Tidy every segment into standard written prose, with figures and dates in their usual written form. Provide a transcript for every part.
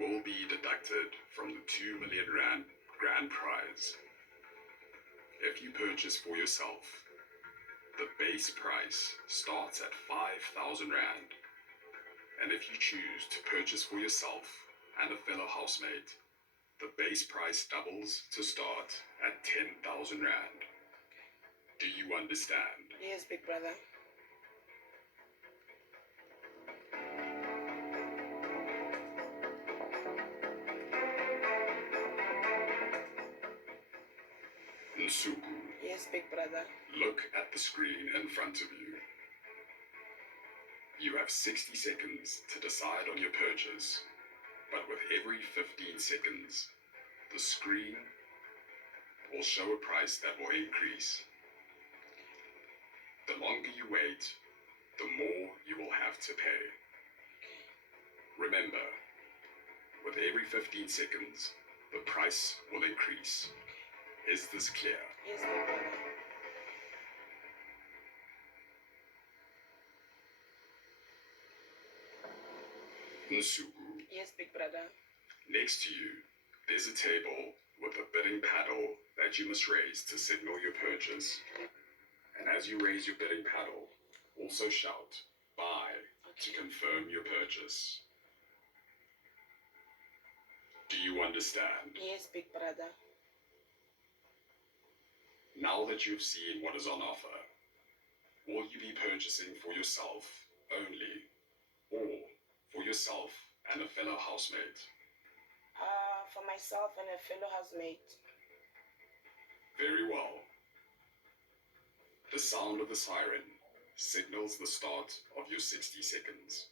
will be deducted from the 2 million rand grand prize. If you purchase for yourself, the base price starts at 5,000 rand. And if you choose to purchase for yourself and a fellow housemate, the base price doubles to start at 10,000 rand. Do you understand? Yes, big brother. Nsukus. Yes, big brother. Look at the screen in front of you. You have 60 seconds to decide on your purchase, but with every 15 seconds, the screen will show a price that will increase. The longer you wait, the more you will have to pay. Remember, with every 15 seconds, the price will increase. Is this clear? Yes, big brother. Nsukus. Yes, big brother. Next to you, there's a table with a bidding paddle that you must raise to signal your purchase. And as you raise your bidding paddle, also shout, buy, to confirm your purchase. Do you understand? Yes, big brother. Now that you've seen what is on offer, will you be purchasing for yourself only, or for yourself and a fellow housemate? For myself and a fellow housemate. Very well. The sound of the siren signals the start of your 60 seconds.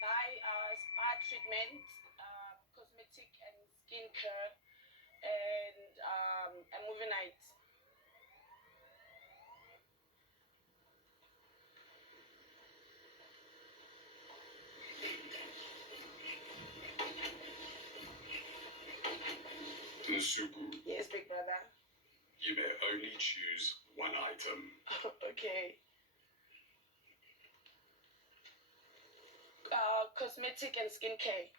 Buy spa treatment, cosmetic and skincare, and a movie night. Nsukus. Yes, big brother. You may only choose one item. Okay. Cosmetic and skincare.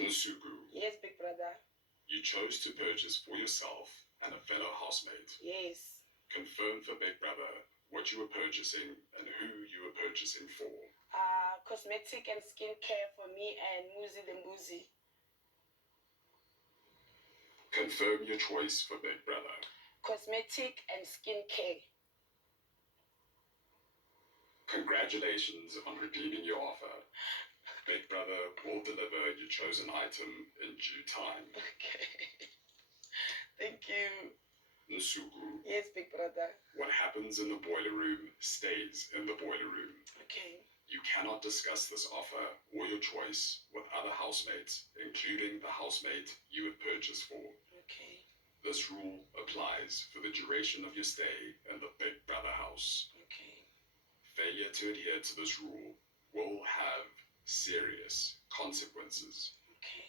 Nsukus. Yes, big brother. You chose to purchase for yourself and a fellow housemate. Yes. Confirm for Big Brother what you were purchasing and who you were purchasing for. Cosmetic and skincare for me and Muzi the Muzi. Confirm your choice for Big Brother. Cosmetic and skincare. Congratulations on redeeming your offer. Big Brother will deliver your chosen item in due time. Okay. Thank you. Nsukus. Yes, big brother. What happens in the boiler room stays in the boiler room. Okay. You cannot discuss this offer or your choice with other housemates, including the housemate you have purchased for. Okay. This rule applies for the duration of your stay in the Big Brother house. Okay. Failure to adhere to this rule will have serious consequences. Okay.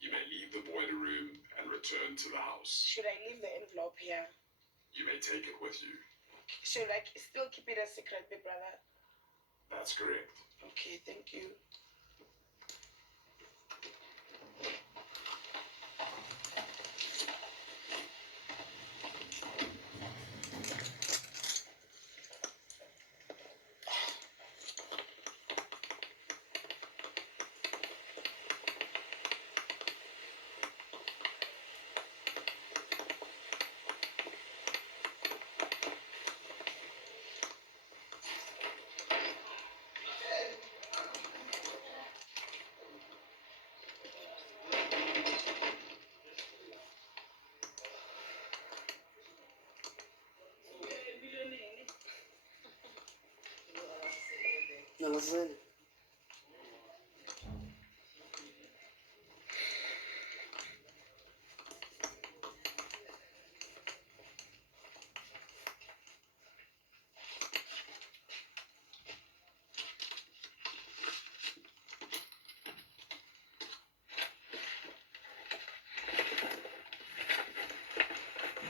You may leave the boiler room and return to the house. Should I leave the envelope here? You may take it with you. Okay. Should I still keep it a secret, big brother? That's correct. Okay, thank you. No,